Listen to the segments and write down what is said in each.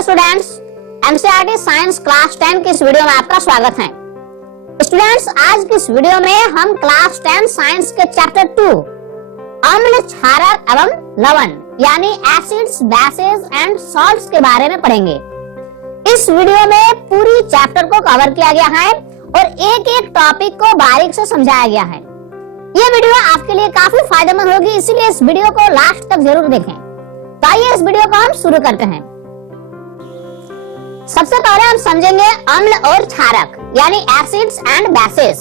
Dear students, NCERT science class 10 की इस video में आपका स्वागत है। स्टूडेंट्स, आज की इस वीडियो में हम क्लास 10 साइंस के चैप्टर 2 अम्ल, क्षारक एवं लवण यानी एसिड्स, बेसेस एंड सॉल्ट्स के बारे में पढ़ेंगे। इस वीडियो में पूरी चैप्टर को कवर किया गया है और एक एक टॉपिक को बारीक से समझाया गया है। ये वीडियो आपके लिए काफी फायदेमंद होगी, इसलिए इस वीडियो को लास्ट तक जरूर देखें। तो आइए इस वीडियो को हम शुरू करते हैं। सबसे पहले हम समझेंगे अम्ल और क्षारक यानी एसिड्स एंड बेसेस।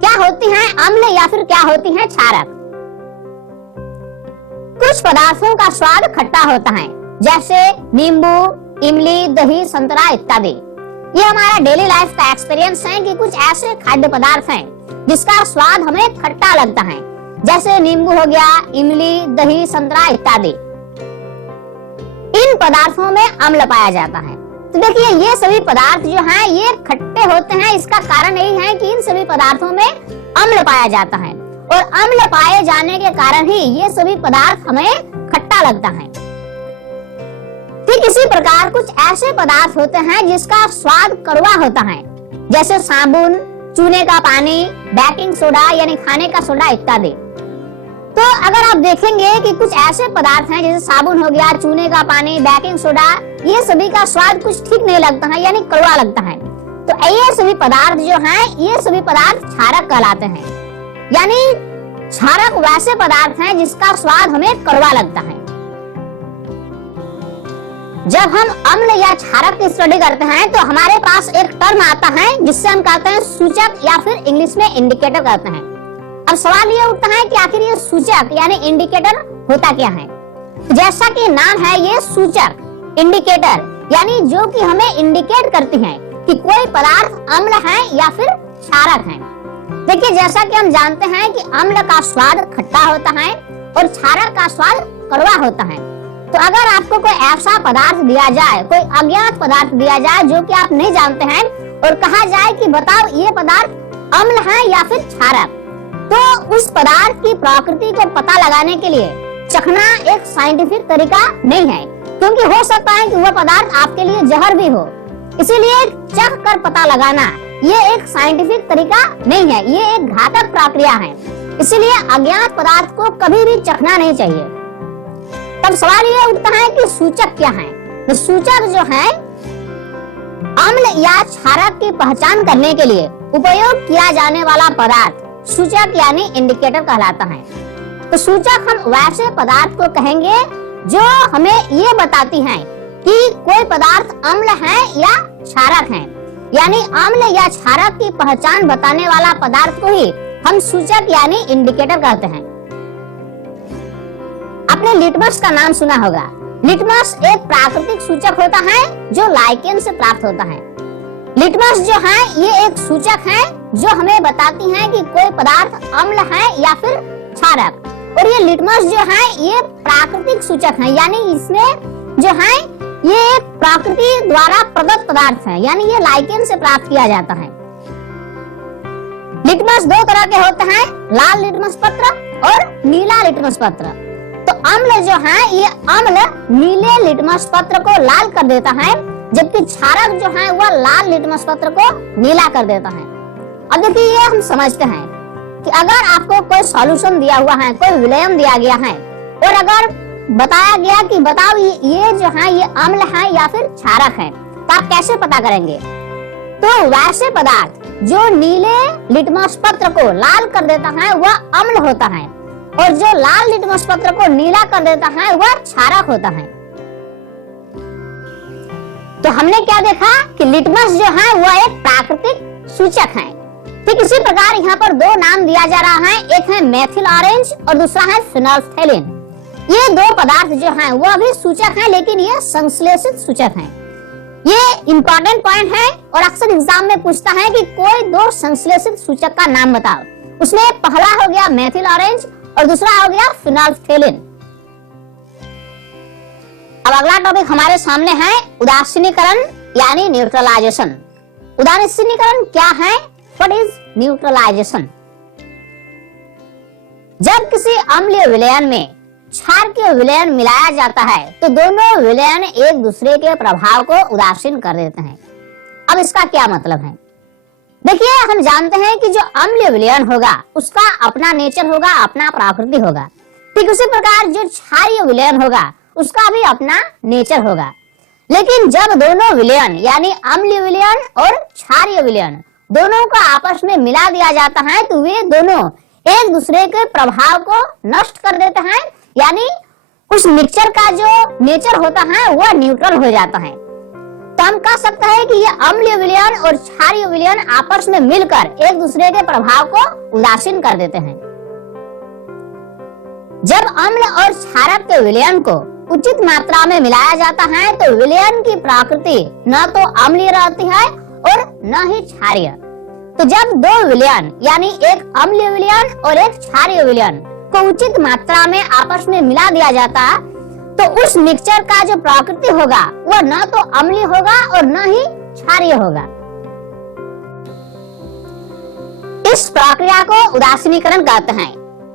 क्या होती हैं अम्ल या फिर क्या होती हैं क्षारक? कुछ पदार्थों का स्वाद खट्टा होता है, जैसे नींबू, इमली, दही, संतरा इत्यादि। ये हमारा डेली लाइफ का एक्सपीरियंस है कि कुछ ऐसे खाद्य पदार्थ हैं जिसका स्वाद हमें खट्टा लगता है, जैसे नींबू हो गया, इमली, दही, संतरा इत्यादि। इन पदार्थों में अम्ल पाया जाता है। तो देखिए, ये सभी पदार्थ जो हैं ये खट्टे होते हैं। इसका कारण यही है कि इन सभी पदार्थों में अम्ल पाया जाता है और अम्ल पाए जाने के कारण ही ये सभी पदार्थ हमें खट्टा लगता है। ठीक इसी प्रकार कुछ ऐसे पदार्थ होते हैं जिसका स्वाद कड़वा होता है, जैसे साबुन, चूने का पानी, बेकिंग सोडा यानी खाने का सोडा इत्यादि। तो अगर आप देखेंगे कि कुछ ऐसे पदार्थ हैं जैसे साबुन हो गया, चूने का पानी, बेकिंग सोडा, ये सभी का स्वाद कुछ ठीक नहीं लगता है यानी कड़वा लगता है। तो ये सभी पदार्थ जो हैं ये सभी पदार्थ क्षारक कहलाते हैं। यानी क्षारक वैसे पदार्थ हैं जिसका स्वाद हमें कड़वा लगता है। जब हम अम्ल या क्षारक की स्टडी करते हैं तो हमारे पास एक टर्म आता है जिससे हम कहते हैं सूचक या फिर इंग्लिश में इंडिकेटर कहते हैं। अब सवाल ये उठता है कि आखिर ये सूचक यानी इंडिकेटर होता क्या है? जैसा कि नाम है, ये सूचक इंडिकेटर यानी जो कि हमें इंडिकेट करती है कि कोई पदार्थ अम्ल है या फिर क्षारक है। देखिए, जैसा कि हम जानते हैं कि अम्ल का स्वाद खट्टा होता है और क्षारक का स्वाद कड़वा होता है। तो अगर आपको कोई ऐसा पदार्थ दिया जाए, कोई अज्ञात पदार्थ दिया जाए जो कि आप नहीं जानते हैं और कहा जाए कि बताओ ये पदार्थ अम्ल है या फिर क्षारक, तो उस पदार्थ की प्रकृति को पता लगाने के लिए चखना एक साइंटिफिक तरीका नहीं है, क्योंकि हो सकता है कि वह पदार्थ आपके लिए जहर भी हो। इसीलिए चख कर पता लगाना ये एक साइंटिफिक तरीका नहीं है, ये एक घातक प्रक्रिया है। इसीलिए अज्ञात पदार्थ को कभी भी चखना नहीं चाहिए। तब सवाल ये उठता है कि सूचक क्या है? तो सूचक जो है अम्ल या क्षारक की पहचान करने के लिए उपयोग किया जाने वाला पदार्थ सूचक यानी इंडिकेटर कहलाता है। तो सूचक हम वैसे पदार्थ को कहेंगे जो हमें ये बताती हैं कि कोई पदार्थ अम्ल है या क्षारक है। यानी अम्ल या क्षारक की पहचान बताने वाला पदार्थ को ही हम सूचक यानी इंडिकेटर कहते हैं। आपने लिटमस का नाम सुना होगा। लिटमस एक प्राकृतिक सूचक होता है जो लाइकेन से प्राप्त होता है। लिटमस जो है ये एक सूचक है जो हमें बताती है कि कोई पदार्थ अम्ल है या फिर क्षारक। और ये लिटमस जो है ये प्राकृतिक सूचक है, यानी इसमें जो है ये एक प्रकृति द्वारा प्रदत्त पदार्थ है, यानी ये लाइकेन से प्राप्त किया जाता है। लिटमस दो तरह के होते हैं, लाल लिटमस पत्र और नीला लिटमस पत्र। तो अम्ल जो है ये अम्ल नीले लिटमस पत्र को लाल कर देता है, जबकि क्षारक जो है वह लाल लिटमस पत्र को नीला कर देता है। अब देखिए, ये हम समझते हैं कि अगर आपको कोई सॉल्यूशन दिया हुआ है, कोई विलयन दिया गया है और अगर बताया गया कि बताओ ये जो है ये अम्ल है या फिर क्षारक है, तो आप कैसे पता करेंगे? तो वैसे पदार्थ जो नीले लिटमस पत्र को लाल कर देता है वह अम्ल होता है और जो लाल लिटमस पत्र को नीला कर देता है वह क्षारक होता है। तो हमने क्या देखा कि लिटमस जो है वह एक प्राकृतिक सूचक है। ठीक इसी प्रकार यहाँ पर दो नाम दिया जा रहा है, एक है मेथिल ऑरेंज और दूसरा है फिनोल्फ्थेलिन। ये दो पदार्थ जो हैं वह भी सूचक हैं, लेकिन ये संश्लेषित सूचक हैं। ये इंपॉर्टेंट पॉइंट है और अक्सर एग्जाम में पूछता है कि कोई दो संश्लेषित सूचक का नाम बताओ। उसमें पहला हो गया मेथिल ऑरेंज और दूसरा हो गया फिनोल्फ्थेलिन। अब अगला टॉपिक हमारे सामने है उदासीनीकरण यानी न्यूट्रलाइजेशन। उदासीनीकरण क्या है? What is neutralization? जब किसी अम्लीय विलयन में क्षार के विलयन मिलाया जाता है तो दोनों विलयन एक दूसरे के प्रभाव को उदासीन कर देते हैं। अब इसका क्या मतलब है? देखिए, हम जानते हैं कि जो अम्लीय विलयन होगा उसका अपना नेचर होगा, अपना प्रकृति होगा। ठीक उसी प्रकार जो क्षारीय विलयन होगा उसका भी अपना नेचर होगा। लेकिन जब दोनों विलयन यानी अम्लीय विलयन और क्षारीय विलयन दोनों को आपस में मिला दिया जाता है तो वे दोनों एक दूसरे के प्रभाव को नष्ट कर देते हैं, यानी उस मिक्सचर का जो नेचर होता है वह न्यूट्रल हो जाता है। तो हम कह सकते हैं कि ये अम्लीय विलयन और क्षारीय विलयन आपस में मिलकर एक दूसरे के प्रभाव को उदासीन कर देते हैं। जब अम्ल और क्षारक के विलयन को उचित मात्रा में मिलाया जाता है तो विलयन की प्रकृति न तो अम्लीय रहती है और न ही क्षारीय। तो जब दो विलयन यानी एक अम्लीय विलयन और एक क्षारीय विलयन को उचित मात्रा में आपस में मिला दिया जाता तो उस मिक्सचर का जो प्रकृति होगा वह न तो अम्लीय होगा और न ही क्षारीय होगा। इस प्रक्रिया को उदासीनीकरण कहते हैं।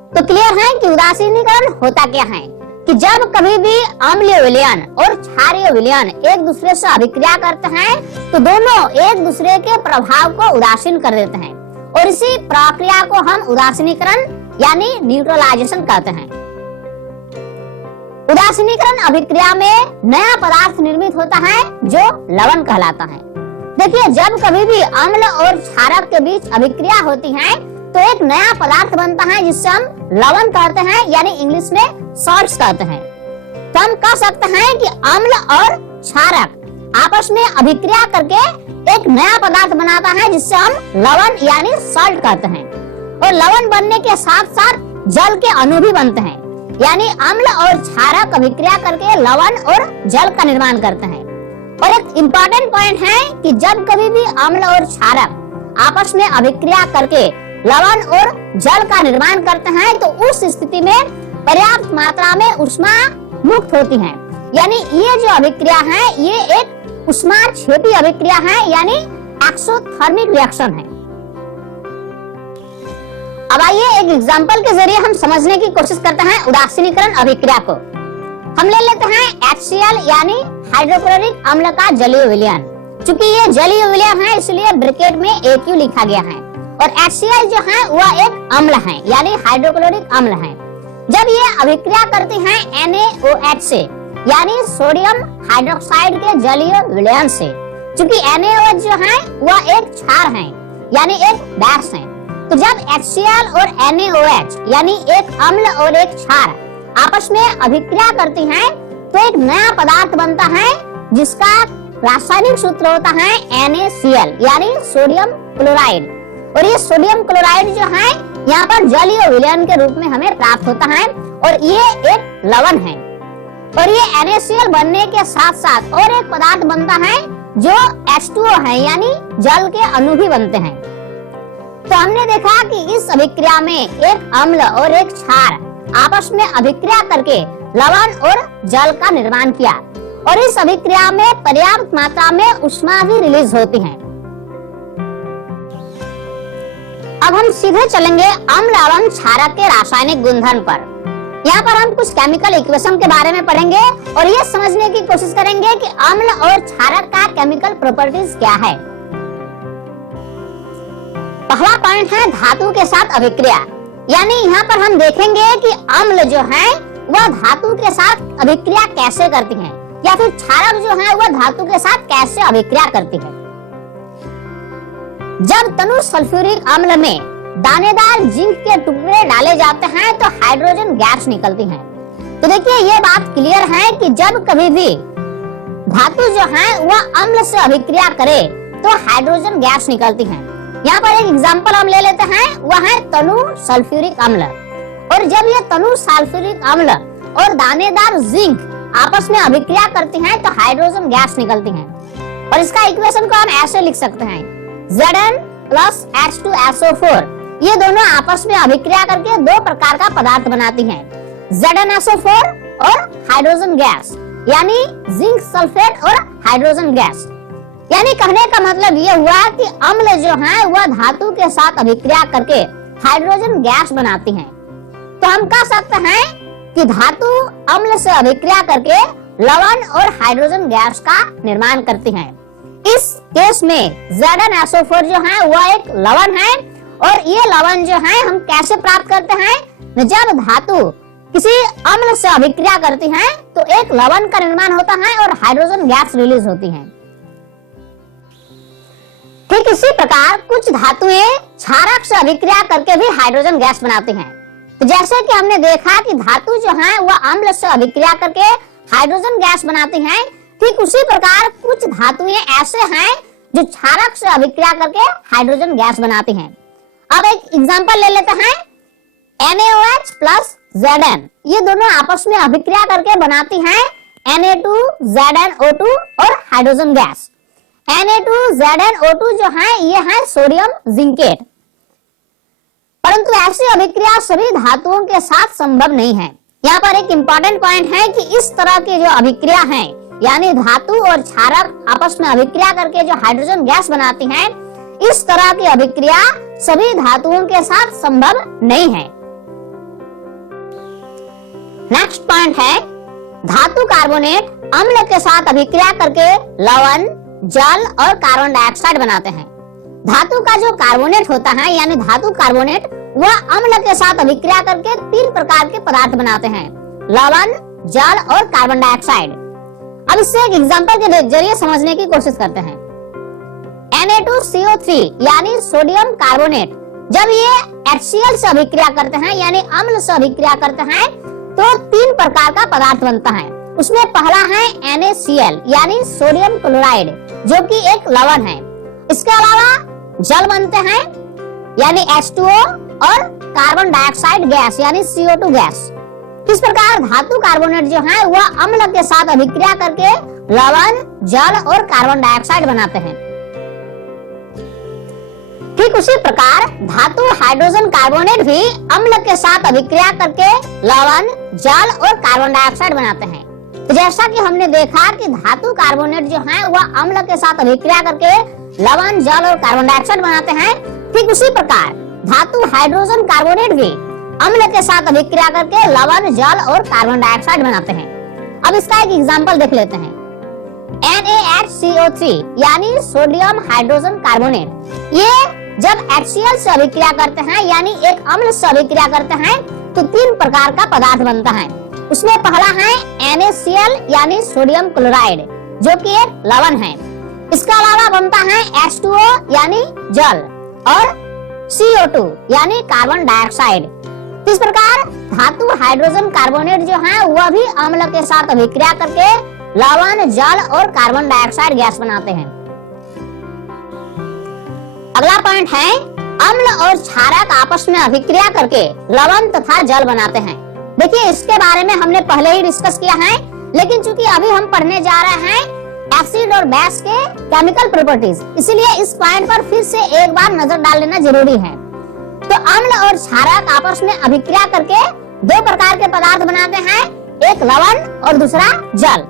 तो क्लियर है कि उदासीनीकरण होता क्या है कि जब कभी भी अम्लीय विलयन और क्षारीय विलयन एक दूसरे से अभिक्रिया करते हैं तो दोनों एक दूसरे के प्रभाव को उदासीन कर देते हैं और इसी प्रक्रिया को हम उदासीनीकरण यानी न्यूट्रलाइजेशन कहते हैं। उदासीनीकरण अभिक्रिया में नया पदार्थ निर्मित होता है जो लवण कहलाता है। देखिए, जब कभी भी अम्ल और क्षारक के बीच अभिक्रिया होती है तो एक नया पदार्थ बनता है जिससे हम लवण कहते हैं, यानी इंग्लिश में सॉल्ट्स कहते हैं। तो हम कह सकते हैं कि अम्ल और क्षारक आपस में अभिक्रिया करके एक नया पदार्थ बनाता है जिससे हम लवण यानी सॉल्ट कहते हैं। और लवण बनने के साथ साथ जल के अणु भी बनते हैं, यानी अम्ल और क्षारक अभिक्रिया करके लवण और जल का निर्माण करते हैं। और एक इम्पोर्टेंट पॉइंट है कि जब कभी भी अम्ल और क्षारक आपस में अभिक्रिया करके लवण और जल का निर्माण करते हैं तो उस स्थिति में पर्याप्त मात्रा में ऊष्मा मुक्त होती है, यानी ये जो अभिक्रिया है ये एक ऊष्माक्षेपी अभिक्रिया है, यानी एक्सोथर्मिक रिएक्शन है। अब आइए एक एग्जांपल के जरिए हम समझने की कोशिश करते हैं उदासीनीकरण अभिक्रिया को। हम ले लेते हैं HCl यानी हाइड्रोक्लोरिक अम्ल का जलीय विलयन। चूंकि ये जलीय विलयन है इसलिए ब्रैकेट में AQ लिखा गया है। और HCl जो है वह एक अम्ल है यानी हाइड्रोक्लोरिक अम्ल है। जब ये अभिक्रिया करती है NaOH से यानी सोडियम हाइड्रोक्साइड के जलीय विलयन से, चूंकि NaOH जो है वह एक क्षार है यानी एक डैश है। तो जब HCl और NaOH यानी एक अम्ल और एक क्षार आपस में अभिक्रिया करती हैं तो एक नया पदार्थ बनता है जिसका रासायनिक सूत्र होता है NaCl यानी सोडियम क्लोराइड। और ये सोडियम क्लोराइड जो है यहाँ पर जलीय विलयन के रूप में हमें प्राप्त होता है और ये एक लवण है। और ये NaCl बनने के साथ साथ और एक पदार्थ बनता है जो H2O है यानी जल के अणु भी बनते हैं। तो हमने देखा कि इस अभिक्रिया में एक अम्ल और एक क्षार आपस में अभिक्रिया करके लवण और जल का निर्माण किया और इस अभिक्रिया में पर्याप्त मात्रा में ऊष्मा भी रिलीज होती है। अब हम सीधे चलेंगे अम्ल एवं क्षारक के रासायनिक गुणधर्म पर। यहाँ पर हम कुछ केमिकल इक्वेशन के बारे में पढ़ेंगे और ये समझने की कोशिश करेंगे कि अम्ल और क्षारक का केमिकल प्रॉपर्टीज क्या है। पहला पॉइंट है धातु के साथ अभिक्रिया, यानी यहाँ पर हम देखेंगे कि अम्ल जो है वह धातु के साथ अभिक्रिया कैसे करती है या फिर क्षारक जो है वह धातु के साथ कैसे अभिक्रिया करती है। जब तनु सल्फ्यूरिक अम्ल में दानेदार जिंक के टुकड़े डाले जाते हैं तो हाइड्रोजन गैस निकलती है। तो देखिए ये बात क्लियर है कि जब कभी भी धातु जो है वह अम्ल से अभिक्रिया करे तो हाइड्रोजन गैस निकलती है। यहाँ पर एक एग्जांपल हम ले लेते हैं, वह है तनु सल्फ्यूरिक अम्ल। और जब ये तनु सल्फ्यूरिक अम्ल और दानेदार जिंक आपस में अभिक्रिया करती हैं तो हाइड्रोजन गैस निकलती है। और इसका इक्वेशन को हम ऐसे लिख सकते हैं Zn plus H2SO4। ये दोनों आपस में अभिक्रिया करके दो प्रकार का पदार्थ बनाती हैं, ZnSO4 और हाइड्रोजन गैस यानी जिंक सल्फेट और हाइड्रोजन गैस। यानी कहने का मतलब ये हुआ कि अम्ल जो है वह धातु के साथ अभिक्रिया करके हाइड्रोजन गैस बनाती हैं। तो हम कह सकते हैं कि धातु अम्ल से अभिक्रिया करके लवण और हाइड्रोजन गैस का निर्माण करती हैं। इस केस में Zn-SO4 जो है वह एक लवण है, और ये लवण जो है हम कैसे प्राप्त करते हैं? जब धातु किसी अम्ल से अभिक्रिया करती है तो एक लवण का निर्माण होता है और हाइड्रोजन गैस रिलीज होती है। ठीक इसी प्रकार कुछ धातुएं क्षारक से अभिक्रिया करके भी हाइड्रोजन गैस बनाती हैं। तो जैसे कि हमने देखा कि धातु जो है वह अम्ल से अभिक्रिया करके हाइड्रोजन गैस बनाती हैं, ठीक उसी प्रकार कुछ धातुएं ऐसे हैं जो क्षारक से अभिक्रिया करके हाइड्रोजन गैस बनाती हैं। अब एक एग्जांपल ले लेते हैं, NaOH प्लस Zn, ये दोनों आपस में अभिक्रिया करके बनाती हैं Na2ZnO2 और हाइड्रोजन गैस। Na2ZnO2 जो है ये है सोडियम जिंकेट, परंतु ऐसी अभिक्रिया सभी धातुओं के साथ संभव नहीं है। यहाँ पर एक इंपॉर्टेंट पॉइंट है कि इस तरह की जो अभिक्रिया है, यानी धातु और क्षारक आपस में अभिक्रिया करके जो हाइड्रोजन गैस बनाती हैं, इस तरह की अभिक्रिया सभी धातुओं के साथ संभव नहीं है। नेक्स्ट पॉइंट है, धातु कार्बोनेट अम्ल के साथ अभिक्रिया करके लवण, जल और कार्बन डाइऑक्साइड बनाते हैं। धातु का जो कार्बोनेट होता है यानी धातु कार्बोनेट, वह अम्ल के साथ अभिक्रिया करके 3 प्रकार के पदार्थ बनाते हैं, लवण, जल और कार्बन डाइऑक्साइड। अब इससे एक एग्जांपल के जरिए समझने की कोशिश करते हैं। Na2CO3 यानी सोडियम कार्बोनेट, जब ये HCl से अभिक्रिया करते हैं यानी अम्ल से अभिक्रिया करते हैं तो 3 प्रकार का पदार्थ बनता है। उसमें पहला है NaCl यानी सोडियम क्लोराइड, जो कि एक लवण है। इसके अलावा जल बनते हैं यानी H2O और कार्बन डाइऑक्साइड गैस यानी CO2 गैस। इस प्रकार धातु कार्बोनेट जो है वह अम्ल के साथ अभिक्रिया करके लवण, जल और कार्बन डाइऑक्साइड बनाते हैं। ठीक उसी प्रकार धातु हाइड्रोजन कार्बोनेट भी अम्ल के साथ अभिक्रिया करके लवण, जल और कार्बन डाइऑक्साइड बनाते हैं। तो जैसा कि हमने देखा कि धातु कार्बोनेट जो है वह अम्ल के साथ अभिक्रिया करके लवण, जल और कार्बन डाइऑक्साइड बनाते हैं, ठीक उसी प्रकार धातु हाइड्रोजन कार्बोनेट भी अम्ल के साथ अभिक्रिया करके लवण, जल और कार्बन डाइऑक्साइड बनाते हैं। अब इसका एक एग्जांपल देख लेते हैं। NaHCO3 यानी सोडियम हाइड्रोजन कार्बोनेट, ये जब HCl से अभिक्रिया करते हैं यानी एक अम्ल से अभिक्रिया करते हैं तो 3 प्रकार का पदार्थ बनता है। उसमें पहला है NaCl यानी सोडियम क्लोराइड, जो कि एक लवण है। इसके अलावा बनता है H2O यानी जल और CO2 यानी कार्बन डाइऑक्साइड। इस प्रकार धातु हाइड्रोजन कार्बोनेट जो है वह भी अम्ल के साथ अभिक्रिया करके लवण, जल और कार्बन डाइऑक्साइड गैस बनाते हैं। अगला पॉइंट है, अम्ल और क्षारक आपस में अभिक्रिया करके लवण तथा जल बनाते हैं। देखिए इसके बारे में हमने पहले ही डिस्कस किया है, लेकिन चूंकि अभी हम पढ़ने जा रहे हैं एसिड और बेस के केमिकल प्रॉपर्टीज, इसलिए इस पॉइंट पर फिर से एक बार नजर डाल लेना जरूरी है। तो अम्ल और क्षारक आपस में अभिक्रिया करके 2 प्रकार के पदार्थ बनाते हैं, एक लवण और दूसरा जल।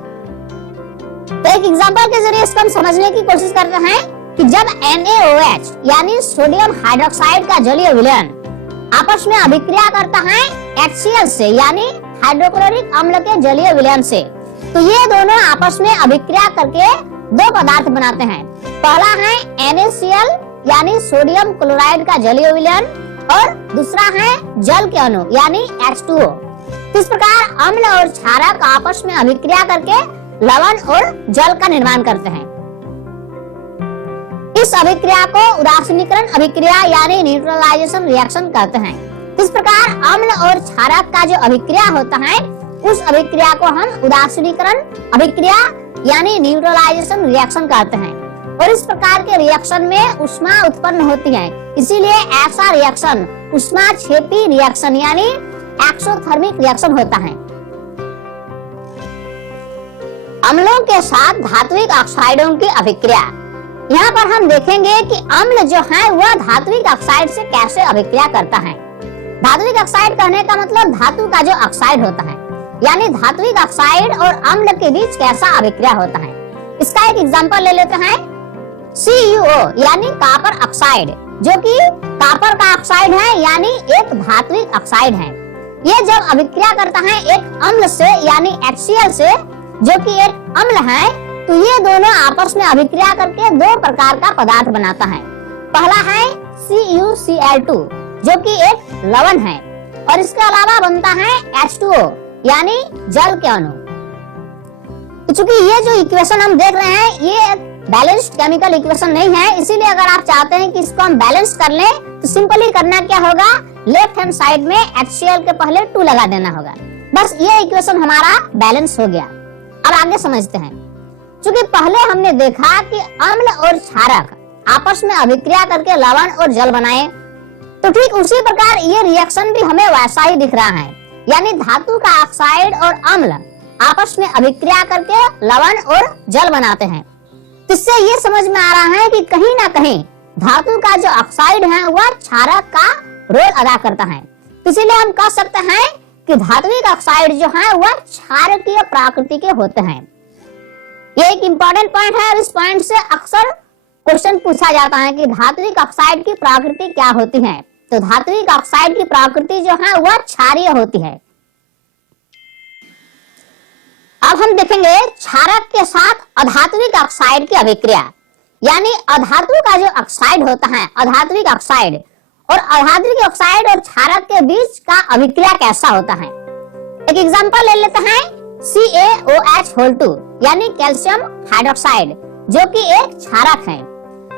तो एक एग्जांपल के जरिए इसको हम समझने की कोशिश करते हैं कि जब NaOH यानी सोडियम हाइड्रोक्साइड का जलीय विलयन आपस में अभिक्रिया करता है HCl से यानी हाइड्रोक्लोरिक अम्ल के जलीय विलयन से, तो ये दोनों आपस में अभिक्रिया करके 2 पदार्थ बनाते हैं। पहला है NaCl यानी सोडियम क्लोराइड का जलीय विलयन और दूसरा है जल के अणु यानी H2O। इस प्रकार अम्ल और क्षारक आपस में अभिक्रिया करके लवण और जल का निर्माण करते हैं। इस अभिक्रिया को उदासीनीकरण अभिक्रिया यानी न्यूट्रलाइजेशन रिएक्शन कहते हैं। इस प्रकार अम्ल और क्षारक का जो अभिक्रिया होता है उस अभिक्रिया को हम उदासीनीकरण अभिक्रिया यानी न्यूट्रलाइजेशन रिएक्शन कहते हैं। और इस प्रकार के रिएक्शन में ऊष्मा उत्पन्न होती है, इसीलिए ऐसा रिएक्शन ऊष्माक्षेपी रिएक्शन यानी एक्सोथर्मिक रिएक्शन होता है। अम्लों के साथ धात्विक ऑक्साइडों की अभिक्रिया, यहाँ पर हम देखेंगे कि अम्ल जो है वह धात्विक ऑक्साइड से कैसे अभिक्रिया करता है। धात्विक ऑक्साइड कहने का मतलब धातु का जो ऑक्साइड होता है, यानी धात्विक ऑक्साइड और अम्ल के बीच कैसा अभिक्रिया होता है। इसका एक एग्जांपल ले लेते हैं, CuO यानी कॉपर ऑक्साइड, जो कि कॉपर का ऑक्साइड है यानी एक धात्विक ऑक्साइड है। ये जब अभिक्रिया करता है एक अम्ल से यानी HCl से, जो कि एक अम्ल है, तो ये दोनों आपस में अभिक्रिया करके दो प्रकार का पदार्थ बनाता है। पहला है CuCl2 जो कि एक लवण है, और इसके अलावा बनता है H2O यानी जल के अणु। तो चूंकि ये जो इक्वेशन हम देख रहे हैं ये बैलेंस्ड केमिकल इक्वेशन नहीं है, इसीलिए अगर आप चाहते हैं कि इसको हम बैलेंस कर लें तो सिंपली करना क्या होगा, लेफ्ट हैंड साइड में HCl के पहले 2 लगा देना होगा। बस ये इक्वेशन हमारा बैलेंस हो गया। अब आगे समझते हैं। चूंकि पहले हमने देखा कि अम्ल और क्षारक आपस में अभिक्रिया करके लवण और जल बनाए, तो ठीक उसी प्रकार ये रिएक्शन भी हमें वैसा ही दिख रहा है, यानी धातु का ऑक्साइड और अम्ल आपस में अभिक्रिया करके लवण और जल बनाते हैं। इससे ये समझ में आ रहा है कि कहीं ना कहीं धातु का जो ऑक्साइड है वह क्षारक का रोल अदा करता है। इसीलिए हम कह सकते हैं कि धात्विक ऑक्साइड जो है वह क्षारकीय प्रकृति के होते हैं। ये एक इम्पोर्टेंट पॉइंट है और इस पॉइंट से अक्सर क्वेश्चन पूछा जाता है कि धात्विक ऑक्साइड की प्रकृति क्या होती है। तो धात्विक ऑक्साइड की प्रकृति जो है वह क्षारीय होती है। अब हम देखेंगे क्षारक के साथ अधात्विक ऑक्साइड की अभिक्रिया, यानी अधातु का जो ऑक्साइड होता है, अधात्विक ऑक्साइड, और अधात्विक ऑक्साइड और क्षारक के बीच का अभिक्रिया कैसा होता है। एक एग्जांपल ले लेते हैं CaOH2 यानी कैल्शियम हाइड्रोक्साइड, जो कि एक क्षारक है।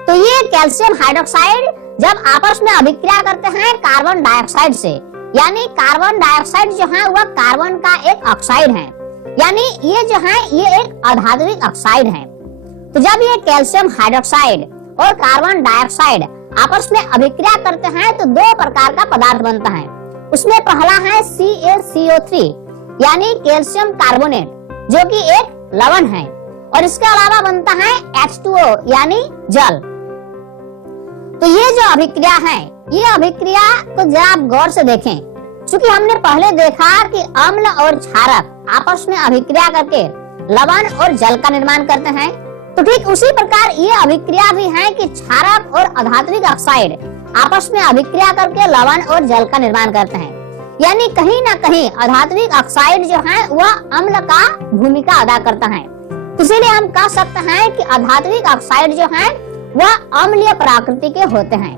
तो ये कैल्शियम हाइड्रोक्साइड जब आपस में अभिक्रिया करते हैं कार्बन डाइऑक्साइड से, यानी कार्बन डाइऑक्साइड जो है वह कार्बन का एक ऑक्साइड है, यानी ये जो है ये एक अधात्विक ऑक्साइड है। तो जब ये कैल्शियम हाइड्रोक्साइड और कार्बन डाइऑक्साइड आपस में अभिक्रिया करते हैं तो दो प्रकार का पदार्थ बनता है। उसमें पहला है CaCO3 यानी कैल्शियम कार्बोनेट, जो कि एक लवण है, और इसके अलावा बनता है H2O यानी जल। तो ये जो अभिक्रिया है, ये अभिक्रिया को जरा आप गौर से देखें। चूंकि हमने पहले देखा कि अम्ल और क्षारक आपस में अभिक्रिया करके लवण और जल का निर्माण करते हैं, तो ठीक उसी प्रकार ये अभिक्रिया भी है कि क्षारक और अधात्विक ऑक्साइड आपस में अभिक्रिया करके लवण और जल का निर्माण करते हैं। यानी कहीं ना कहीं अधात्विक ऑक्साइड जो है वह अम्ल का भूमिका अदा करता है। इसीलिए हम कह सकते हैं कि अधात्विक ऑक्साइड जो है वह अम्लीय प्रकृति के होते हैं।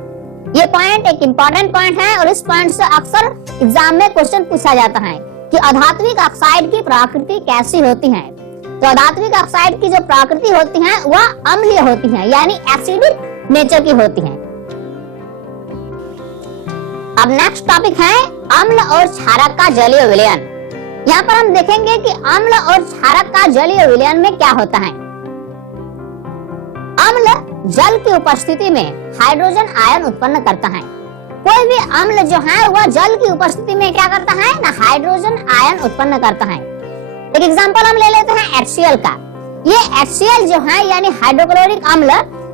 ये पॉइंट एक इम्पोर्टेंट पॉइंट है और इस पॉइंट से अक्सर एग्जाम में क्वेश्चन पूछा जाता है कि अधात्विक ऑक्साइड की प्रकृति कैसी होती है। तो अधात्विक ऑक्साइड की जो प्रकृति होती है वह अम्लीय होती है, यानी एसिडिक नेचर की होती है। अब नेक्स्ट टॉपिक है अम्ल और क्षारक का जलीय विलयन। यहाँ पर हम देखेंगे कि अम्ल और क्षारक का जलीय विलयन में क्या होता है। अम्ल जल की उपस्थिति में हाइड्रोजन आयन उत्पन्न करता है। कोई भी अम्ल जो है वह जल की उपस्थिति में क्या करता है ना, हाइड्रोजन आयन उत्पन्न करता है। एक एग्जांपल हम ले लेते हैं HCl का। ये HCl जो है यानी हाइड्रोक्लोरिक अम्ल,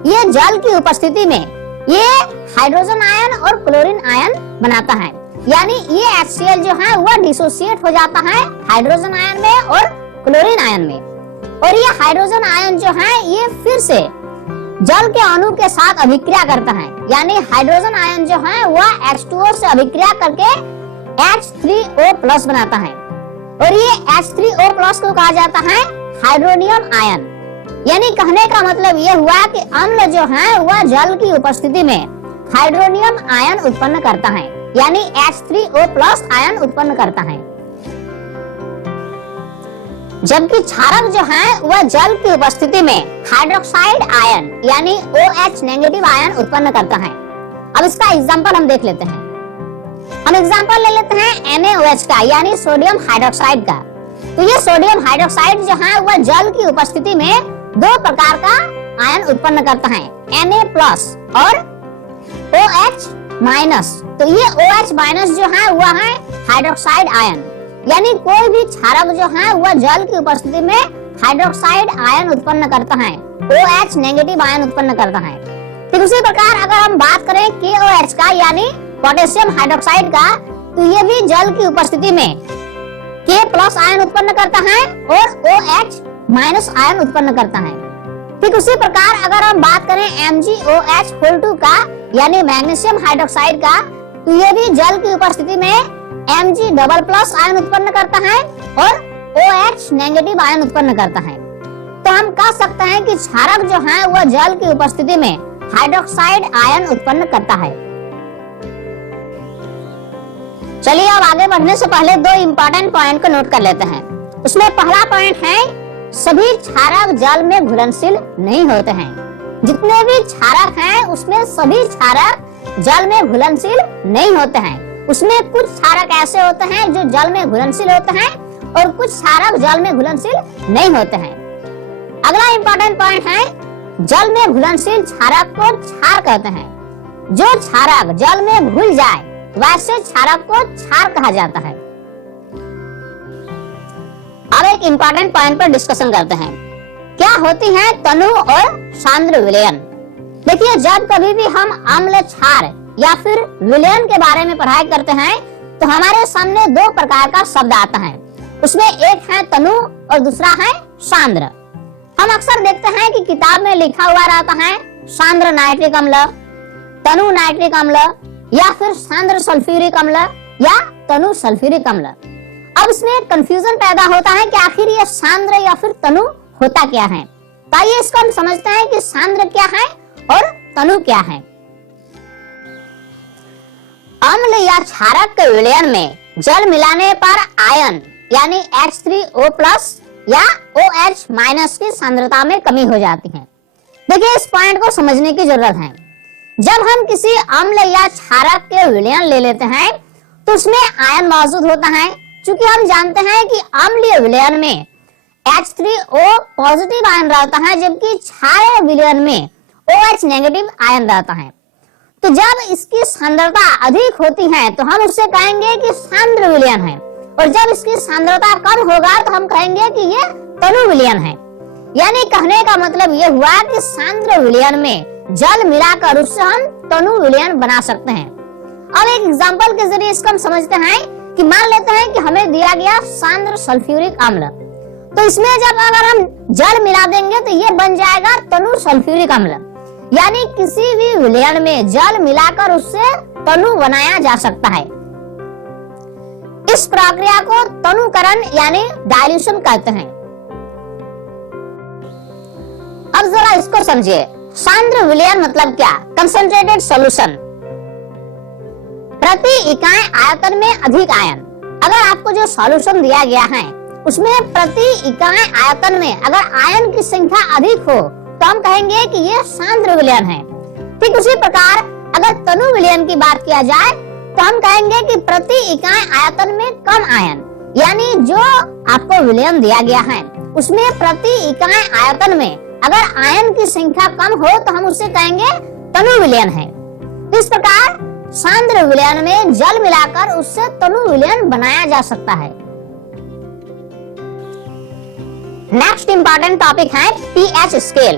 ये जल की उपस्थिति में ये हाइड्रोजन आयन और क्लोरीन आयन बनाता है। यानी ये HCl जो है वह डिसोसिएट हो जाता है हाइड्रोजन आयन में और क्लोरीन आयन में, और ये हाइड्रोजन आयन जो है ये फिर से जल के अणु के साथ अभिक्रिया करता है। यानी हाइड्रोजन आयन जो है वह H2O से अभिक्रिया करके H3O+ बनाता है, और ये H3O+ को कहा जाता है हाइड्रोनियम आयन। यानी कहने का मतलब ये हुआ कि अम्ल जो है वह जल की उपस्थिति में हाइड्रोनियम आयन उत्पन्न करता है, यानी H3O+ आयन उत्पन्न करता है। जबकि क्षारक जो है वह जल की उपस्थिति में हाइड्रोक्साइड आयन यानी OH नेगेटिव आयन उत्पन्न करता है। अब इसका एग्जांपल हम देख लेते हैं। हम एग्जांपल ले लेते हैं NaOH का यानी सोडियम हाइड्रोक्साइड का। तो ये सोडियम हाइड्रोक्साइड जो है वह जल की उपस्थिति में दो प्रकार का आयन उत्पन्न करता है, Na+ और OH-। तो ये OH- जो है वह है हाइड्रोक्साइड आयन। यानी कोई भी क्षारक जो है वह जल की उपस्थिति में हाइड्रोक्साइड आयन उत्पन्न करता है, OH नेगेटिव आयन उत्पन्न करता है। ठीक उसी प्रकार अगर हम बात करें KOH का यानी पोटेशियम हाइड्रोक्साइड का, तो ये भी जल की उपस्थिति में K+ आयन उत्पन्न करता है और OH- आयन उत्पन्न करता है। ठीक उसी प्रकार अगर हम बात करें MgOH2 का यानी मैग्नीशियम हाइड्रोक्साइड का, तो ये भी जल की उपस्थिति में Mg++ आयन उत्पन्न करता है और OH नेगेटिव आयन उत्पन्न करता है। तो हम कह सकते हैं कि क्षारक जो है वह जल की उपस्थिति में हाइड्रोक्साइड आयन उत्पन्न करता है। चलिए अब आगे बढ़ने से पहले दो इंपॉर्टेंट पॉइंट को नोट कर लेते हैं। उसमें पहला पॉइंट है, सभी क्षारक जल में घुलनशील नहीं होते हैं। जितने भी क्षारक हैं उसमें सभी क्षारक जल में घुलनशील नहीं होते हैं। उसमें कुछ क्षारक ऐसे होते हैं जो जल में घुलनशील होते हैं और कुछ क्षारक जल में घुलनशील नहीं होते हैं। अगला इंपॉर्टेंट पॉइंट है, जल में घुलनशील क्षारक को क्षार कहते हैं। जो क्षारक जल में घुल जाए वैसे क्षारक को क्षार कहा जाता है। अब एक इंपॉर्टेंट पॉइंट पर डिस्कशन करते हैं, क्या होती है तनु और सांद्र विलयन। देखिए, जब कभी भी हम अम्ल क्षार या फिर विलयन के बारे में पढ़ाई करते हैं तो हमारे सामने दो प्रकार का शब्द आता है। उसमें एक है तनु और दूसरा है सांद्र। हम अक्सर देखते हैं कि किताब में लिखा हुआ रहता है सांद्र नाइट्रिक अम्ल, तनु नाइट्रिक अम्ल या फिर सांद्र सल्फ्यूरिक अम्ल या तनु सल्फ्यूरिक अम्ल। अब इसमें एक कंफ्यूजन पैदा होता है कि आखिर ये सांद्र या फिर तनु होता क्या है। तो आइए इसको हम समझते हैं कि सांद्र क्या है और तनु क्या है। अम्ल या क्षारक के विलयन में जल मिलाने पर आयन यानी H3O+ या OH- की सांद्रता में कमी हो जाती है। देखिए, इस पॉइंट को समझने की जरूरत है। जब हम किसी अम्ल या क्षारक के विलयन ले लेते हैं तो उसमें आयन मौजूद होता है। क्योंकि हम जानते हैं कि अम्लीय विलयन में H3O पॉजिटिव आयन रहता है जबकि क्षारीय विलयन में OH नेगेटिव आयन रहता है। तो जब इसकी सांद्रता अधिक होती है तो हम उससे कहेंगे कि सांद्र विलयन है, और जब इसकी सांद्रता कम होगा तो हम कहेंगे कि ये तनु विलयन है। यानी कहने का मतलब ये हुआ कि सांद्र विलयन में जल मिलाकर उससे हम तनु विलयन बना सकते हैं। अब एक एग्जांपल के जरिए इसको हम समझते हैं कि मान लेते हैं कि हमें दिया गया सांद्र सल्फ्यूरिक अम्ल, तो इसमें जब अगर हम जल मिला देंगे तो ये बन जाएगा तनु सल्फ्यूरिक अम्ल। यानी किसी भी विलयन में जल मिलाकर उससे तनु बनाया जा सकता है। इस प्रक्रिया को तनुकरण यानी डाइल्यूशन कहते हैं। अब जरा इसको समझिए, सांद्र विलयन मतलब क्या? कंसंट्रेटेड सॉल्यूशन, प्रति इकाई आयतन में अधिक आयन। अगर आपको जो सॉल्यूशन दिया गया है उसमें प्रति इकाई आयतन में अगर आयन की संख्या अधिक हो तो हम कहेंगे कि ये सांद्र विलयन है। ठीक उसी प्रकार अगर तनु विलयन की बात किया जाए तो हम कहेंगे कि प्रति इकाई आयतन में कम आयन, यानी जो आपको विलयन दिया गया है उसमें प्रति इकाई आयतन में अगर आयन की संख्या कम हो तो हम उसे कहेंगे तनु विलयन है। इस प्रकार सांद्र विलयन में जल मिलाकर उससे तनु विलयन बनाया जा सकता है। नेक्स्ट इंपॉर्टेंट टॉपिक है पीएच स्केल।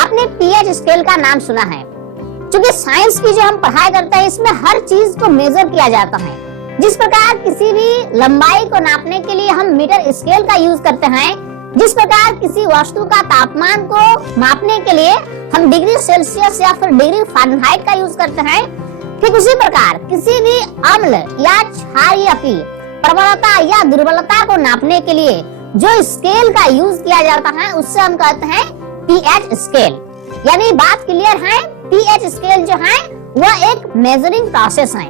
आपने पीएच स्केल का नाम सुना है। क्योंकि साइंस की जो हम पढ़ाई करते हैं इसमें हर चीज को मेजर किया जाता है। जिस प्रकार किसी भी लंबाई को नापने के लिए हम मीटर स्केल का यूज करते हैं, जिस प्रकार किसी वस्तु का तापमान को मापने के लिए हम डिग्री सेल्सियस या फिर डिग्री फ़ारेनहाइट का यूज करते हैं, ठीक उसी प्रकार किसी भी अम्ल या क्षारीय की प्रबलता या दुर्बलता को नापने के लिए जो स्केल का यूज किया जाता है उससे हम कहते हैं पीएच स्केल। यानी बात क्लियर है, पीएच स्केल जो है वह एक मेजरिंग प्रोसेस है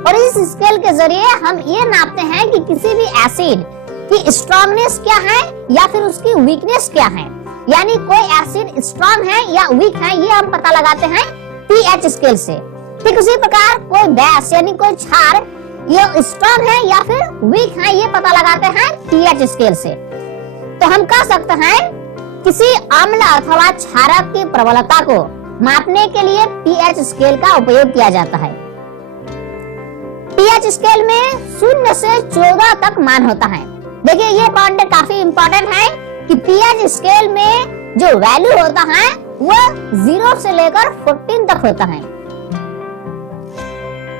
और इस स्केल के जरिए हम ये नापते हैं कि किसी भी एसिड की स्ट्रॉन्गनेस क्या है या फिर उसकी वीकनेस क्या है। यानी कोई एसिड स्ट्रॉन्ग है या वीक है ये हम पता लगाते हैं पीएच स्केल से। ठीक उसी प्रकार कोई गैस यानी कोई क्षार ये स्ट्रॉन्ग है या फिर वीक है ये पता लगाते हैं पीएच स्केल से। तो हम कह सकते हैं किसी अम्ल अथवा क्षारक की प्रबलता को मापने के लिए पीएच स्केल का उपयोग किया जाता है। पीएच स्केल में 0 से 14 तक मान होता है। देखिए ये पॉइंट काफी इंपॉर्टेंट है कि पीएच स्केल में जो वैल्यू होता है वह 0 से लेकर 14 तक होता है।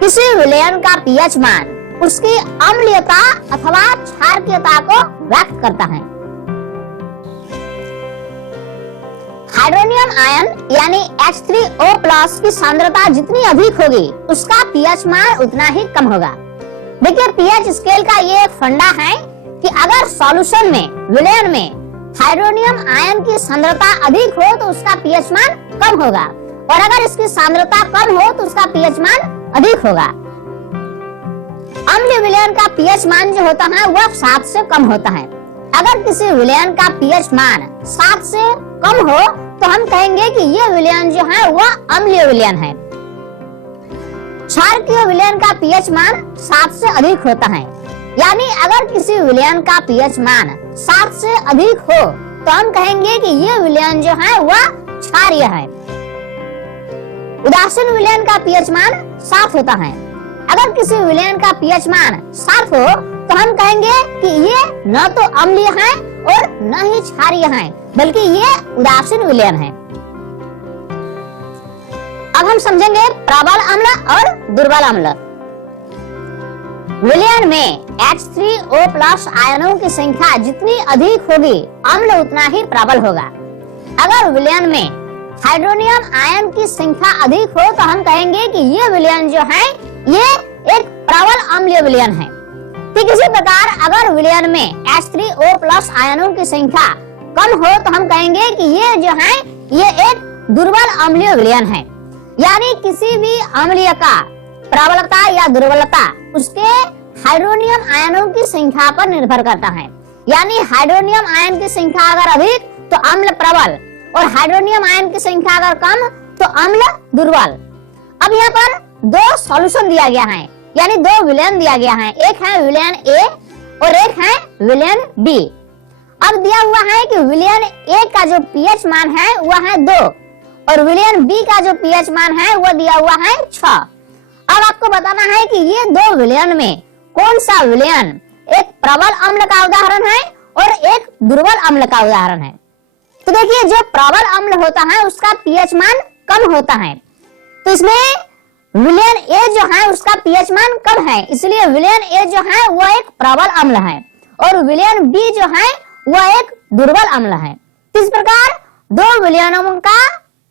किसी विलयन का पीएच मान उसकी अम्लीयता अथवा क्षारकीयता को व्यक्त करता है। हाइड्रोनियम आयन यानी H3O+ की सांद्रता जितनी अधिक होगी उसका पीएच मान उतना ही कम होगा। देखिए पीएच स्केल का ये एक फंडा है कि अगर सॉल्यूशन में, विलयन में हाइड्रोनियम आयन की सांद्रता अधिक हो तो उसका पीएच मान कम होगा, और अगर इसकी सांद्रता कम हो तो उसका पीएच मान अधिक होगा। अम्लीय विलयन का पीएच मान जो होता है वह 7 से कम होता है। अगर किसी विलयन का पीएच मान 7 से कम हो तो हम कहेंगे कि यह विलयन जो है वह अम्लीय विलयन है। क्षारकीय विलयन का पीएच मान 7 से अधिक होता है, यानी अगर किसी विलयन का पीएच मान 7 से अधिक हो तो हम कहेंगे कि यह विलयन जो है वह क्षारीय है। उदासीन विलयन का पीएच मान 7 होता है। अगर किसी विलयन का पीएच मान 7 हो तो हम कहेंगे कि ये न तो अम्लीय है और न ही क्षारीय है, बल्कि ये उदासीन विलयन है। अब हम समझेंगे प्रबल अम्ल और दुर्बल अम्ल। विलयन में H3O+ आयनों की संख्या जितनी अधिक होगी अम्ल उतना ही प्रबल होगा। अगर विलयन में हाइड्रोनियम आयन की संख्या अधिक हो तो हम कहेंगे कि ये विलयन जो है ये एक प्रबल अम्लीय विलयन है। ठीक इसी प्रकार अगर विलयन में H3O+ आयनों की संख्या कम हो तो हम कहेंगे कि ये जो है ये एक दुर्बल अम्लीय विलयन है। यानी किसी भी अम्लीय का प्रबलता या दुर्बलता उसके हाइड्रोनियम आयनों की संख्या पर निर्भर करता है। यानी हाइड्रोनियम आयन की संख्या अगर अधिक तो अम्ल प्रबल, और हाइड्रोनियम आयन की संख्या अगर कम तो अम्ल दुर्बल। अब यहाँ पर 2 सॉल्यूशन दिया गया है, यानी 2 विलयन दिया गया है। एक है विलयन ए और एक है विलयन बी। अब दिया हुआ है कि विलयन ए का जो पीएच मान है वह है 2 और विलयन बी का जो पीएच मान है वह दिया हुआ है 6। अब आपको बताना है कि ये 2 विलयन में कौन सा विलयन एक प्रबल अम्ल का उदाहरण है और एक दुर्बल अम्ल का उदाहरण है। तो देखिए जो प्रबल अम्ल होता है उसका पीएच मान कम होता है, तो इसमें विलयन ए जो है उसका पीएच मान कम है, इसलिए विलयन ए जो है वह एक प्रबल अम्ल है और विलयन बी जो है वह एक दुर्बल अम्ल है। इस प्रकार 2 विलयनों का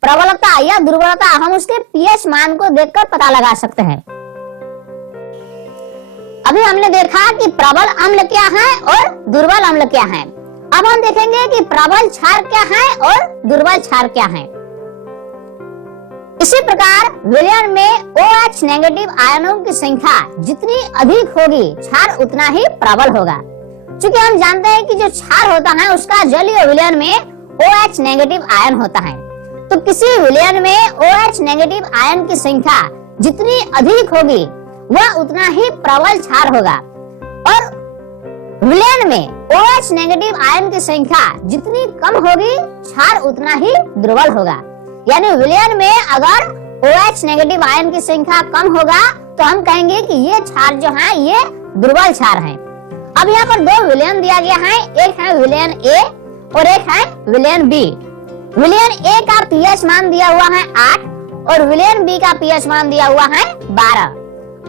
प्रबलता या दुर्बलता हम उसके पीएच मान को देखकर पता लगा सकते हैं। अभी हमने देखा कि प्रबल अम्ल क्या है और दुर्बल अम्ल क्या है। अब हम देखेंगे कि प्रबल क्षार क्या है और दुर्बल क्षार क्या है। इसी प्रकार विलयन में OH नेगेटिव आयनों की संख्या जितनी अधिक होगी क्षार उतना ही प्रबल होगा। क्योंकि हम जानते हैं कि जो क्षार होता है उसका जलीय विलयन में OH नेगेटिव आयन होता है, तो किसी विलयन में OH नेगेटिव आयन की संख्या जितनी अधिक होगी वह उतना ही प्रबल क्षार होगा, और विलयन में OH नेगेटिव आयन की संख्या जितनी कम होगी क्षार उतना ही दुर्बल होगा। यानी विलयन में अगर OH नेगेटिव आयन की संख्या कम होगा तो हम कहेंगे कि ये क्षार जो है ये दुर्बल क्षार है। अब यहाँ पर 2 विलयन दिया गया है, एक है विलयन ए और एक है विलयन बी। विलयन ए का पीएच मान दिया हुआ है 8 और विलयन बी का पीएच मान दिया हुआ है 12।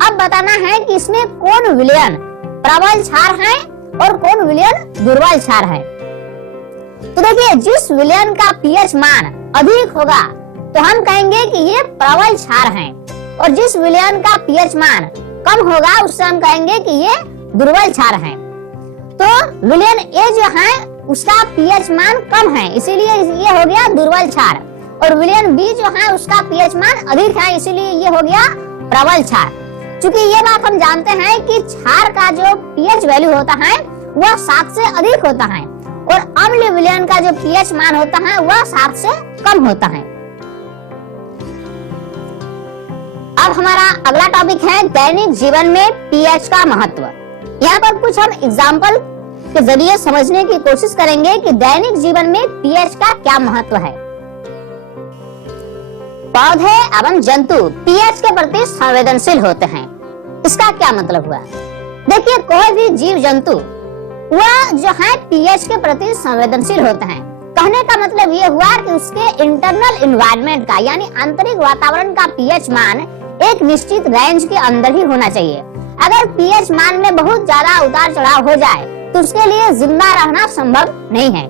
अब बताना है कि इसमें कौन विलयन प्रबल क्षार है और कौन विलयन दुर्बल क्षार है। तो देखिए जिस विलयन का पीएच मान अधिक होगा तो हम कहेंगे कि ये प्रबल क्षार है, और जिस विलयन का पीएच मान कम होगा उससे हम कहेंगे कि ये दुर्बल क्षार है। तो विलयन ए जो है उसका पीएच मान कम है, इसीलिए ये हो गया दुर्बल क्षार, और विलयन बी जो है उसका पीएच मान अधिक है, इसीलिए ये हो गया प्रबल क्षार। क्योंकि ये बात हम जानते हैं कि क्षार का जो पीएच वैल्यू होता है वह 7 से अधिक होता है और अम्लीय विलयन का जो पीएच मान होता है वह 7 से कम होता है। अब हमारा अगला टॉपिक है दैनिक जीवन में पीएच का महत्व। यहाँ पर कुछ हम एग्जाम्पल के जरिए समझने की कोशिश करेंगे कि दैनिक जीवन में पीएच का क्या महत्व है। पौधे एवं जंतु पीएच के प्रति संवेदनशील होते हैं, इसका क्या मतलब हुआ? देखिए कोई भी जीव जंतु वह जो है पीएच के प्रति संवेदनशील होते हैं। कहने का मतलब ये हुआ कि उसके इंटरनल एनवायरनमेंट का यानी आंतरिक वातावरण का पीएच मान एक निश्चित रेंज के अंदर ही होना चाहिए। अगर पीएच मान में बहुत ज्यादा उतार चढ़ाव हो जाए तो उसके लिए जिंदा रहना संभव नहीं है।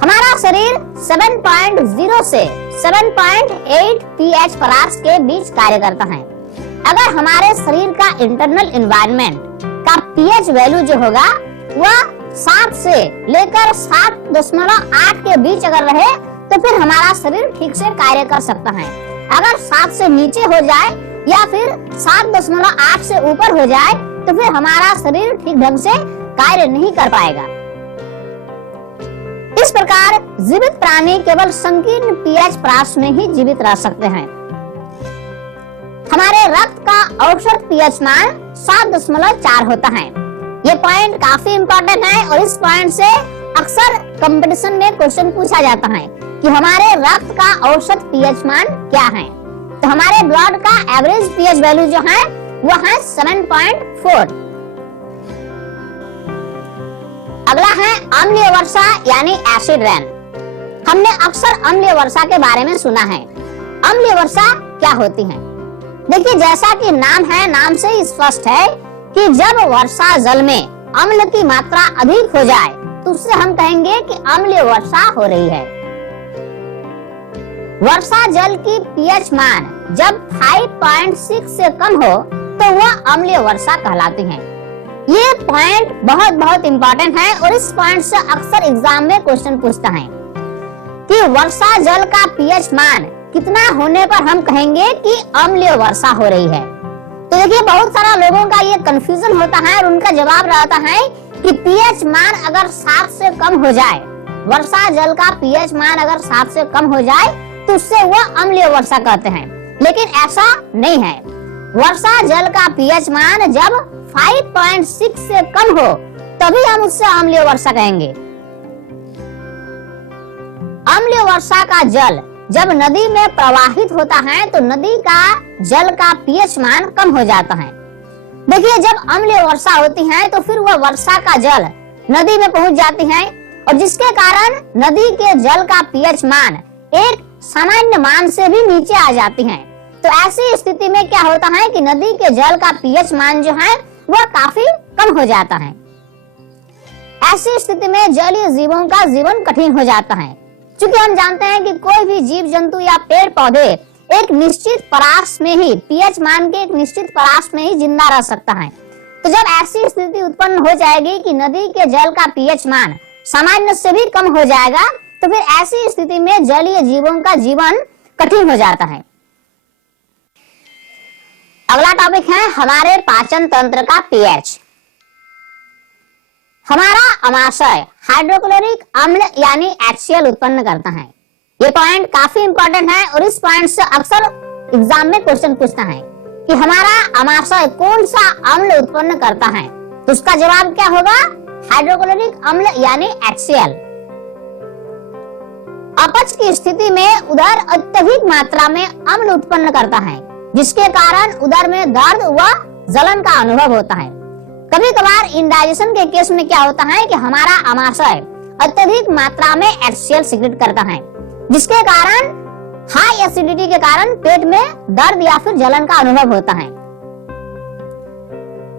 हमारा शरीर 7.0 से 7.8 pH के बीच कार्य करता है। अगर हमारे शरीर का इंटरनल एनवायरनमेंट का पीएच वैल्यू जो होगा वह 7 से लेकर 7.8 के बीच अगर रहे तो फिर हमारा शरीर ठीक से कार्य कर सकता है। अगर 7 से नीचे हो जाए या फिर 7.8 से ऊपर हो जाए तो फिर हमारा शरीर ठीक ढंग से कार्य नहीं कर पाएगा। इस प्रकार जीवित प्राणी केवल संकीर्ण पीएच प्राश में ही जीवित रह सकते हैं। हमारे रक्त का औसत पीएच मान 7.4 होता है। ये पॉइंट काफी इंपॉर्टेंट है और इस पॉइंट से अक्सर कंपटीशन में क्वेश्चन पूछा जाता है कि हमारे रक्त का औसत पीएच मान क्या है। तो हमारे ब्लड का एवरेज पीएच वैल्यू जो है वो है 7.4। अगला है अम्लीय वर्षा यानी एसिड रेन। हमने अक्सर अम्लीय वर्षा के बारे में सुना है। अम्लीय वर्षा क्या होती है? देखिए, जैसा कि नाम है, नाम से ही स्पष्ट है कि जब वर्षा जल में अम्ल की मात्रा अधिक हो जाए तो उससे हम कहेंगे कि अम्लीय वर्षा हो रही है। वर्षा जल की पीएच मान जब 5.6 से कम हो तो वह अम्लीय वर्षा कहलाती है। ये पॉइंट बहुत इंपॉर्टेंट है और इस पॉइंट से अक्सर एग्जाम में क्वेश्चन पूछता है कि वर्षा जल का पीएच मान कितना होने पर हम कहेंगे कि अम्लीय वर्षा हो रही है। तो देखिए, बहुत सारा लोगों का ये कंफ्यूजन होता है और उनका जवाब रहता है कि पीएच मान अगर 7 से कम हो जाए, वर्षा जल का पीएच मान अगर 7 से कम हो जाए तो उससे वह अम्लीय वर्षा कहते हैं। लेकिन ऐसा नहीं है। वर्षा जल का पीएच मान जब 5.6 से कम हो तभी हम उससे अम्लीय वर्षा कहेंगे। अम्लीय वर्षा का जल जब नदी में प्रवाहित होता है तो नदी का जल का पीएच मान कम हो जाता है। देखिए, जब अम्लीय वर्षा होती है तो फिर वह वर्षा का जल नदी में पहुंच जाती है और जिसके कारण नदी के जल का पीएच मान एक सामान्य मान से भी नीचे आ जाती है। तो ऐसी स्थिति में क्या होता है कि नदी के जल का पीएच मान जो है वह काफी कम हो जाता है। ऐसी स्थिति में जलीय जीवों का जीवन कठिन हो जाता है, क्योंकि हम जानते हैं कि कोई भी जीव जंतु या पेड़ पौधे एक निश्चित परास में ही, पीएच मान के एक निश्चित परास में ही जिंदा रह सकता है। तो जब ऐसी स्थिति उत्पन्न हो जाएगी कि नदी के जल का पीएच मान सामान्य से भी कम हो जाएगा तो फिर ऐसी स्थिति में जलीय जीवों का जीवन कठिन हो जाता है। अगला टॉपिक है हमारे पाचन तंत्र का पीएच। हमारा अमाशय हाइड्रोक्लोरिक अम्ल यानी HCl उत्पन्न करता है। ये पॉइंट काफी इंपॉर्टेंट है और इस पॉइंट से अक्सर एग्जाम में क्वेश्चन पूछता है कि हमारा अमाशय कौन सा अम्ल उत्पन्न करता है। तो उसका जवाब क्या होगा? हाइड्रोक्लोरिक अम्ल यानी HCl। अपच की स्थिति में उदर अत्यधिक मात्रा में अम्ल उत्पन्न करता है, जिसके कारण उदर में दर्द व जलन का अनुभव होता है। कभी कभार इंडाइजेशन के केस में क्या होता है कि हमारा अमाशय अत्यधिक मात्रा में HCl सीक्रेट करता है, जिसके कारण हाई एसिडिटी के कारण पेट में दर्द या फिर जलन का अनुभव होता है।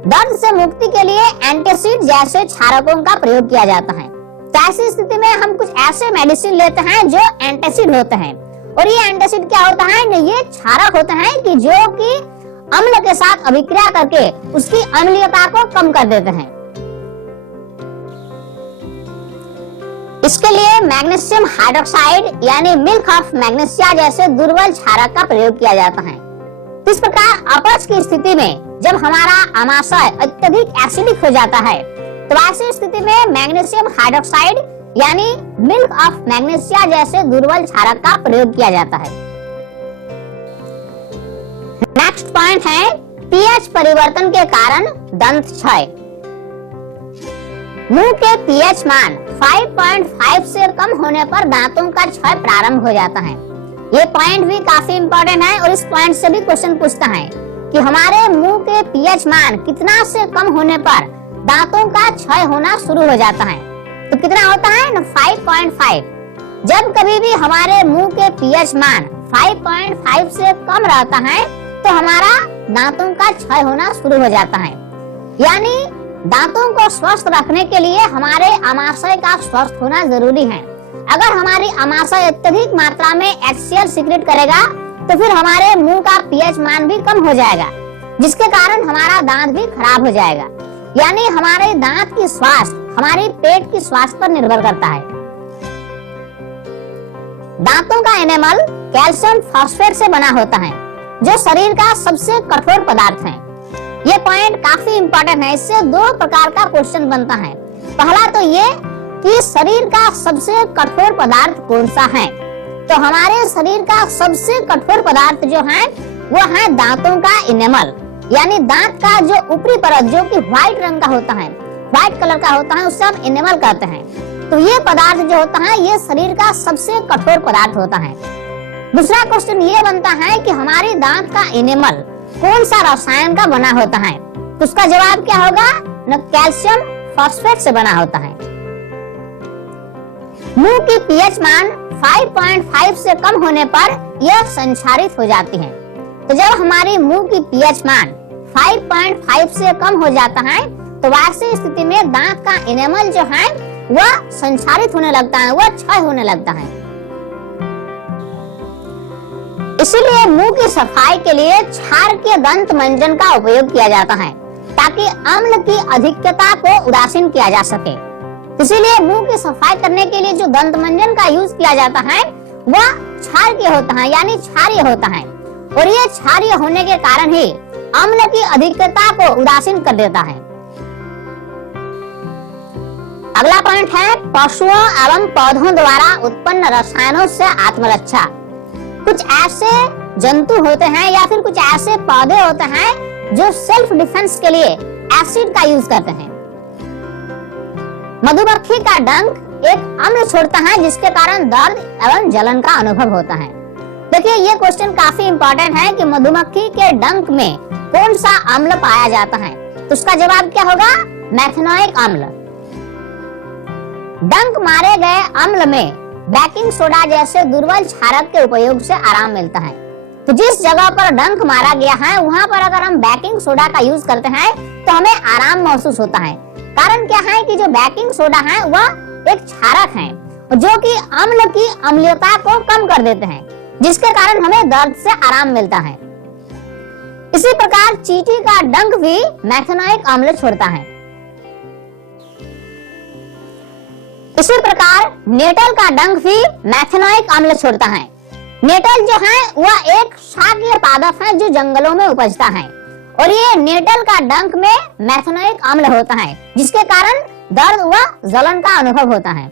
दर्द से मुक्ति के लिए एंटासिड जैसे क्षारकों का प्रयोग किया जाता है। तो ऐसी स्थिति में हम कुछ ऐसे मेडिसिन लेते हैं जो एंटासिड होते हैं, और ये एंटासिड क्या होता है? ये क्षारक होते हैं कि जो कि अम्ल के साथ अभिक्रिया करके उसकी अम्लीयता को कम कर देते हैं। इसके लिए मैग्नीशियम हाइड्रोक्साइड यानी मिल्क ऑफ मैग्नीशिया जैसे दुर्बल क्षारक का प्रयोग किया जाता है। इस प्रकार अपच की स्थिति में जब हमारा अमाशय अत्यधिक एसिडिक हो जाता है तो ऐसी स्थिति में मैग्नीशियम हाइड्रोक्साइड यानी मिल्क ऑफ मैग्नीशिया जैसे दुर्बल क्षारक का प्रयोग किया जाता है। नेक्स्ट पॉइंट है पीएच परिवर्तन के कारण दंत क्षय। मुंह के पीएच मान 5.5 से कम होने पर दांतों का क्षय प्रारंभ हो जाता है। ये पॉइंट भी काफी इंपॉर्टेंट है और इस पॉइंट से भी क्वेश्चन पूछता है कि हमारे मुंह के पीएच मान कितना से कम होने पर दांतों का क्षय होना शुरू हो जाता है। तो कितना होता है? 5.5। जब कभी भी हमारे मुंह के पीएच मान 5.5 से कम रहता है तो हमारा दांतों का क्षय होना शुरू हो जाता है। यानी दांतों को स्वस्थ रखने के लिए हमारे अमाशय का स्वस्थ होना जरूरी है। अगर हमारी अमाशय अत्यधिक मात्रा में HCl सीक्रेट करेगा तो फिर हमारे मुंह का पीएच मान भी कम हो जाएगा। जिसके कारण हमारा दांत भी खराब हो जाएगा। यानी हमारे दांत की स्वास्थ्य हमारे पेट की स्वास्थ्य पर निर्भर करता है। दांतों का एनेमल कैल्शियम फॉस्फेट से बना होता है, जो शरीर का सबसे कठोर पदार्थ है। ये पॉइंट काफी इंपॉर्टेंट है, इससे दो प्रकार का क्वेश्चन बनता है। पहला तो ये कि शरीर का सबसे कठोर पदार्थ कौन सा है। तो हमारे शरीर का सबसे कठोर पदार्थ जो है वो है दांतों का इनेमल, यानी दांत का जो ऊपरी परत जो कि व्हाइट रंग का होता है, व्हाइट कलर का होता है, उससे हम इनेमल कहते हैं। तो ये पदार्थ जो होता है ये शरीर का सबसे कठोर पदार्थ होता है। दूसरा क्वेश्चन ये बनता है कि हमारे दांत का इनेमल कौन सा रसायन का बना होता है। तो उसका जवाब क्या होगा, न कैल्शियम फॉस्फेट से बना होता है। मुंह की पीएच मान 5.5 से कम होने पर यह संक्षारित हो जाती है। तो जब हमारी मुंह की पीएच मान 5.5 से कम हो जाता है तो वैसी स्थिति में दांत का इनेमल जो है वह संक्षारित होने लगता है, वह क्षय होने लगता है। इसीलिए मुंह की सफाई के लिए क्षारकीय दंत मंजन का उपयोग किया जाता है, ताकि अम्ल की अधिकता को उदासीन किया जा सके। इसीलिए मुंह की सफाई करने के लिए जो दंत मंजन का यूज किया जाता है वह क्षारकीय होता है, यानी क्षारीय होता है। और ये क्षारीय होने के कारण ही अम्ल की अधिकता को उदासीन कर देता है। अगला पॉइंट है पशुओं एवं पौधों द्वारा उत्पन्न रसायनों से आत्मरक्षा। कुछ ऐसे जंतु होते हैं या फिर कुछ ऐसे पौधे होते हैं जो सेल्फ डिफेंस के लिए एसिड का यूज करते हैं। मधुमक्खी का डंक एक अम्ल छोड़ता है जिसके कारण दर्द एवं जलन का अनुभव होता है। देखिए ये क्वेश्चन काफी इंपॉर्टेंट है कि मधुमक्खी के डंक में कौन सा अम्ल पाया जाता है। तो उसका जवाब क्या होगा, मैथेनोइक अम्ल। डंक मारे गए अम्ल में बेकिंग सोडा जैसे दुर्बल क्षारक के उपयोग से आराम मिलता है। तो जिस जगह पर डंक मारा गया है वहां पर अगर हम बेकिंग सोडा का यूज करते हैं तो हमें आराम महसूस होता है। कारण क्या है कि जो बेकिंग सोडा है वह एक क्षारक है जो कि अम्ल की अम्लीयता को कम कर देते हैं, जिसके कारण हमें दर्द से आराम मिलता है। इसी प्रकार चींटी का डंक भी मैथेनोइक अम्ल छोड़ता है। इसी प्रकार नेटल का डंक भी मैथेनोइक अम्ल छोड़ता है। नेटल जो है वह एक शाकीय पादप है जो जंगलों में उपजता है और ये नेटल का डंक में मैथेनोइक अम्ल होता है, जिसके कारण दर्द व जलन का अनुभव होता है।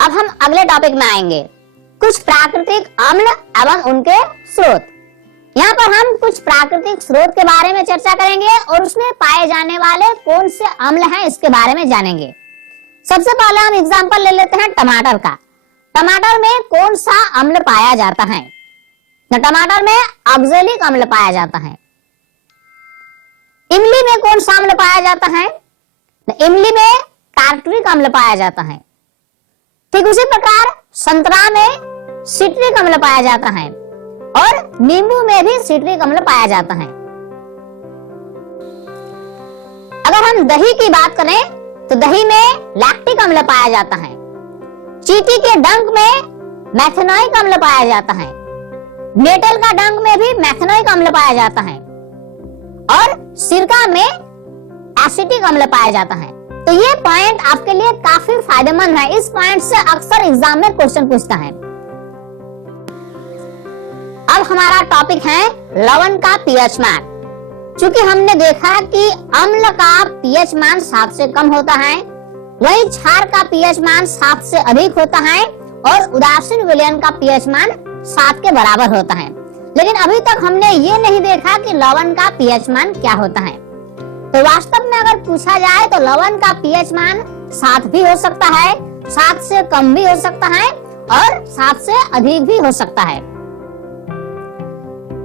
अब हम अगले टॉपिक में आएंगे, कुछ प्राकृतिक अम्ल एवं उनके स्रोत। यहाँ पर हम कुछ प्राकृतिक स्रोत के बारे में चर्चा करेंगे और उसमें पाए जाने वाले कौन से अम्ल हैं इसके बारे में जानेंगे। सबसे पहले हम एग्जांपल ले लेते हैं टमाटर का। टमाटर में कौन सा अम्ल पाया जाता है? तो टमाटर में ऑक्जेलिक अम्ल पाया जाता है। इमली में कौन सा अम्ल पाया जाता है? तो इमली में टार्टरिक अम्ल पाया जाता है। ठीक उसी प्रकार संतरा में सिट्रिक अम्ल पाया जाता है और नींबू में भी सिट्रिक अम्ल पाया जाता है। अगर हम दही की बात करें तो दही में लैक्टिक अम्ल पाया जाता है। चींटी के डंक में मैथेनोइक अम्ल पाया जाता है। नेटल का डंक में भी मैथेनोइक अम्ल पाया जाता है और सिरका में एसिटिक अम्ल पाया जाता है। तो ये पॉइंट आपके लिए काफी फायदेमंद है। इस पॉइंट से अक्सर एग्जाम में क्वेश्चन पूछता है। अब हमारा टॉपिक है लवण का पीएच मान। चूंकि हमने देखा कि अम्ल का पीएच मान 7 से कम होता है, वहीं क्षार का पीएच मान 7 से अधिक होता है और उदासीन विलयन का पीएच मान 7 के बराबर होता है। लेकिन अभी तक हमने ये नहीं देखा कि लवण का पीएच मान क्या होता है। तो वास्तव में अगर पूछा जाए तो लवण का पीएच मान 7 भी हो सकता है, 7 से कम भी हो सकता है और 7 से अधिक भी हो सकता है।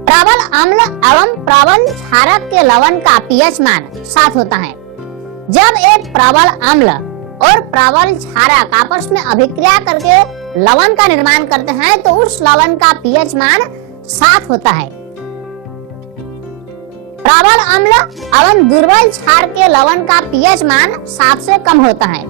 प्रबल अम्ल एवं प्रबल क्षारक के लवण का पीएच मान 7 होता है। जब एक प्रबल अम्ल और प्रबल क्षारक आपस में अभिक्रिया करके लवण का निर्माण करते हैं तो उस लवण का पीएच मान 7 होता है। प्रबल अम्ल एवं दुर्बल क्षार के लवण का पीएच मान 7 से कम होता है।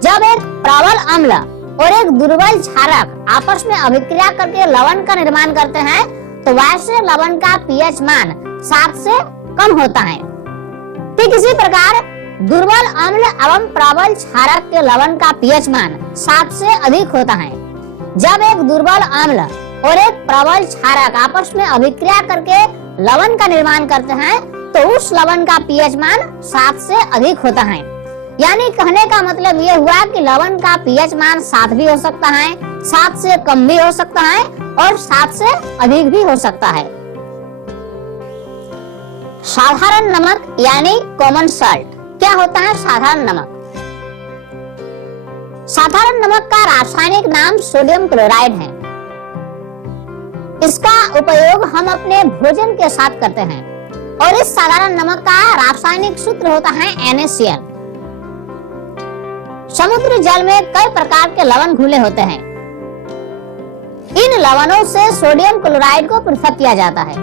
जब एक प्रबल अम्ल और एक दुर्बल क्षारक आपस में अभिक्रिया करके लवण का निर्माण करते हैं तो वैसे लवण का पीएच मान 7 से कम होता है। ठीक इसी प्रकार दुर्बल अम्ल एवं प्रबल क्षारक के लवण का पीएच मान 7 से अधिक होता है। जब एक दुर्बल अम्ल और एक प्रबल क्षारक आपस में अभिक्रिया करके लवण का निर्माण करते हैं तो उस लवण का पीएच मान 7 से अधिक होता है। यानी कहने का मतलब ये हुआ कि लवण का पीएच मान 7 भी हो सकता है, 7 से कम भी हो सकता है और 7 से अधिक भी हो सकता है। साधारण नमक यानी कॉमन सॉल्ट। क्या होता है साधारण नमक? साधारण नमक का रासायनिक नाम सोडियम क्लोराइड है। इसका उपयोग हम अपने भोजन के साथ करते हैं और इस साधारण नमक का रासायनिक सूत्र होता है NaCl। समुद्री जल में कई प्रकार के लवण घुले होते हैं। इन लवणों से सोडियम क्लोराइड को पृथक किया जाता है।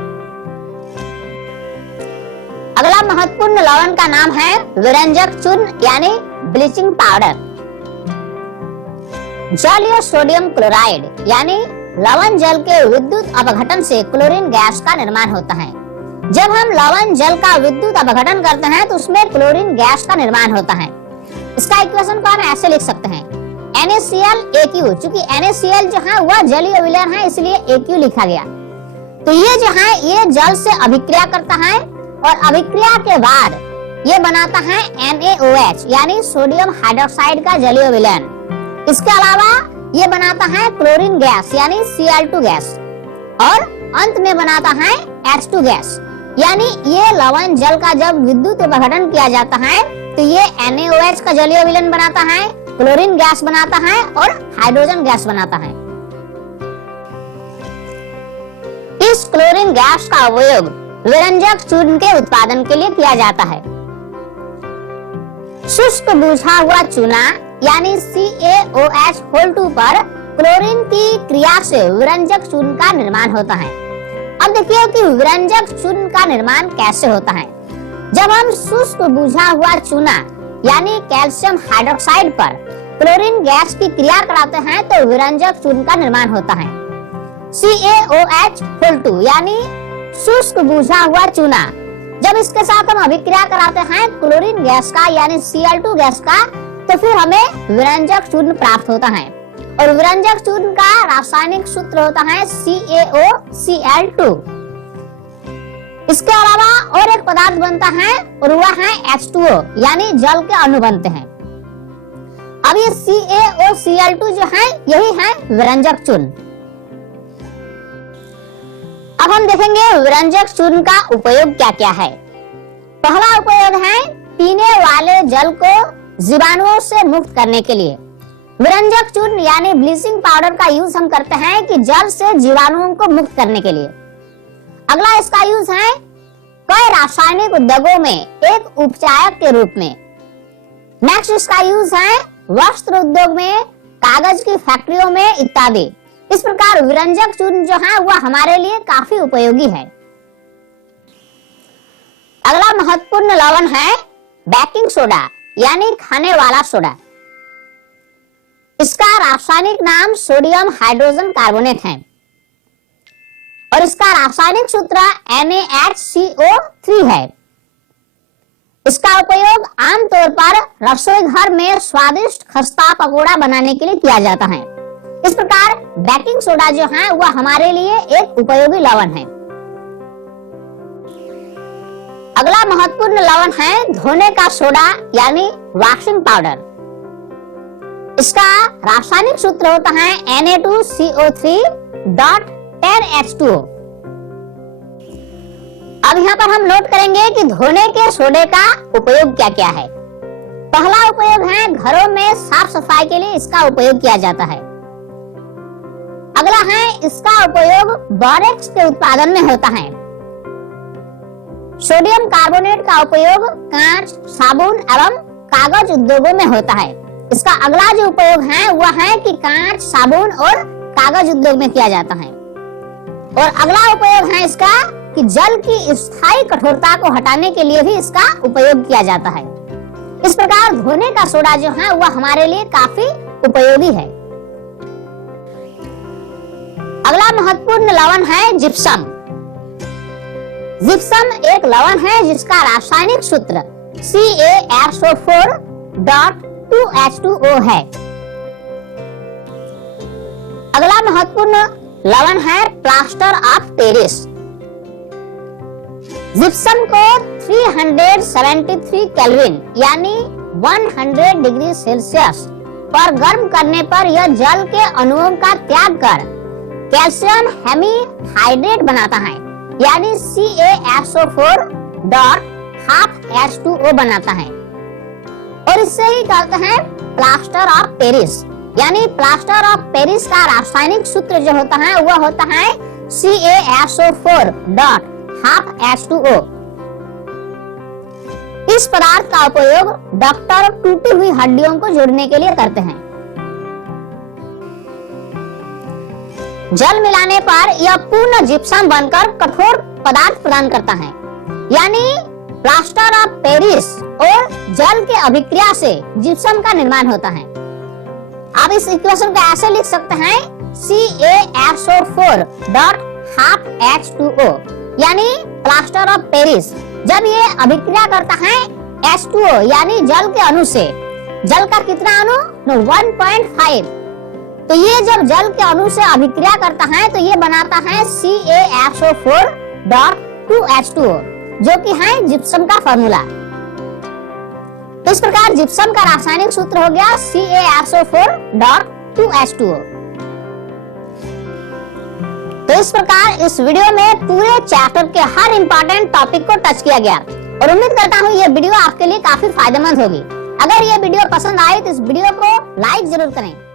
अगला महत्वपूर्ण लवण का नाम है विरंजक चूर्ण यानी ब्लीचिंग पाउडर। जलीय सोडियम क्लोराइड यानी लवण जल के विद्युत अपघटन से क्लोरीन गैस का निर्माण होता है। जब हम लवण जल का विद्युत अपघटन करते हैं तो उसमें क्लोरीन गैस का निर्माण होता है। इसका इक्वेशन को हम ऐसे लिख सकते हैं NaCl(Aq). चूंकि NaCl जो है वह जलीय विलयन है इसलिए Aq लिखा गया। तो ये जो है ये जल से अभिक्रिया करता है और अभिक्रिया के बाद ये बनाता है NaOH यानी सोडियम हाइड्रोक्साइड का जलीय विलयन। इसके अलावा ये बनाता है क्लोरीन गैस यानी Cl2 गैस और अंत में बनाता है H2 गैस। यानी ये लवण जल का जब विद्युत अपघटन किया जाता है तो ये NaOH का जलीय विलयन बनाता है, क्लोरीन गैस बनाता है और हाइड्रोजन गैस बनाता है। इस क्लोरीन गैस का उपयोग विरंजक चूर्ण के उत्पादन के लिए किया जाता है। शुष्क बुझा हुआ चूना यानी CaOH2 पर क्लोरीन की क्रिया से विरंजक चूर्ण का निर्माण होता है। अब देखिए कि विरंजक चूर्ण का निर्माण कैसे होता है। जब हम शुष्क बुझा हुआ चूना यानी कैल्शियम हाइड्रोक्साइड पर क्लोरीन गैस की क्रिया कराते हैं तो विरंजक चूर्ण का निर्माण होता है। CaOH2 यानी शुष्क बुझा हुआ चूना जब इसके साथ हम अभिक्रिया कराते हैं क्लोरीन गैस का यानी Cl2 गैस का तो फिर हमें विरंजक चूर्ण प्राप्त होता है और विरंजक चूर्ण का रासायनिक सूत्र होता है CaOCl2। इसके अलावा और एक पदार्थ बनता है और वह है H2O यानी जल के अणु बनते हैं। अब ये CaOCl2 जो है यही है विरंजक चूर्ण। अब हम देखेंगे विरंजक चूर्ण का उपयोग क्या क्या है। पहला उपयोग है पीने वाले जल को जीवाणुओं से मुक्त करने के लिए। विरंजक चूर्ण यानी ब्लीचिंग पाउडर का यूज हम करते हैं कि जल से जीवाणुओं को मुक्त करने के लिए। अगला इसका यूज है कई रासायनिक उद्योगों में एक उपचायक के रूप में। नेक्स्ट इसका यूज है वस्त्र उद्योग में, कागज की फैक्ट्रियों में इत्यादि। इस प्रकार विरंजक चूर्ण जो है वह हमारे लिए काफी उपयोगी है। अगला महत्वपूर्ण लवण है बेकिंग सोडा यानी खाने वाला सोडा। इसका रासायनिक नाम सोडियम हाइड्रोजन कार्बोनेट है और इसका रासायनिक सूत्र NaHCO3 है। इसका उपयोग आमतौर पर रसोई घर में स्वादिष्ट खस्ता पकोड़ा बनाने के लिए किया जाता है। इस प्रकार बेकिंग सोडा जो है वह हमारे लिए एक उपयोगी लवण है। अगला महत्वपूर्ण लवण है धोने का सोडा यानी वॉशिंग पाउडर। इसका रासायनिक सूत्र होता है Na2CO3.10H2O। अब यहाँ पर हम नोट करेंगे कि धोने के सोडे का उपयोग क्या क्या है। पहला उपयोग है घरों में साफ सफाई के लिए इसका उपयोग किया जाता है। अगला है इसका उपयोग बोरेक्स के उत्पादन में होता है। सोडियम कार्बोनेट का उपयोग कांच, साबुन एवं कागज उद्योगों में होता है। इसका अगला जो उपयोग है वह है कि कांच, साबुन और कागज उद्योग में किया जाता है। और अगला उपयोग है इसका कि जल की स्थायी कठोरता को हटाने के लिए भी इसका उपयोग किया जाता है। इस प्रकार धोने का सोडा जो है वह हमारे लिए काफी उपयोगी है। अगला महत्वपूर्ण लवण है जिप्सम। जिप्सम एक लवण है जिसका रासायनिक सूत्र CaSO4.2H2O है। अगला महत्वपूर्ण लवण है प्लास्टर ऑफ पेरिस। जिप्सम को 373 केल्विन यानी 100 डिग्री सेल्सियस पर गर्म करने पर यह जल के अणुओं का त्याग कर कैल्शियम हेमीहाइड्रेट बनाता है यानी CaSO4.2H2O बनाता है और इससे ही कहते हैं प्लास्टर ऑफ पेरिस। यानी प्लास्टर ऑफ पेरिस का रासायनिक सूत्र जो होता है वह होता है CaSO4.2H2O। इस पदार्थ का उपयोग डॉक्टर टूटी हुई हड्डियों को जोड़ने के लिए करते हैं। जल मिलाने पर यह पूर्ण जिप्सम बनकर कठोर पदार्थ प्रदान करता है यानी प्लास्टर ऑफ पेरिस और जल के अभिक्रिया से जिप्सम का निर्माण होता है। आप इस इक्वेशन को ऐसे लिख सकते हैं CaSO4.2H2O यानी प्लास्टर ऑफ पेरिस जब ये अभिक्रिया करता है H2O यानी जल के अणु से, जल का कितना अणु 1.5, तो ये जब जल के अणु से अभिक्रिया करता है तो ये बनाता है CaSO4.2H2O जो कि है जिप्सम का फॉर्मूला। तो इस प्रकार जिप्सम का रासायनिक सूत्र हो गया CaSO4.2H2O। तो इस प्रकार इस वीडियो में पूरे चैप्टर के हर इंपॉर्टेंट टॉपिक को टच किया गया और उम्मीद करता हूँ ये वीडियो आपके लिए काफी फायदेमंद होगी। अगर ये वीडियो पसंद आए तो इस वीडियो को लाइक जरूर करें।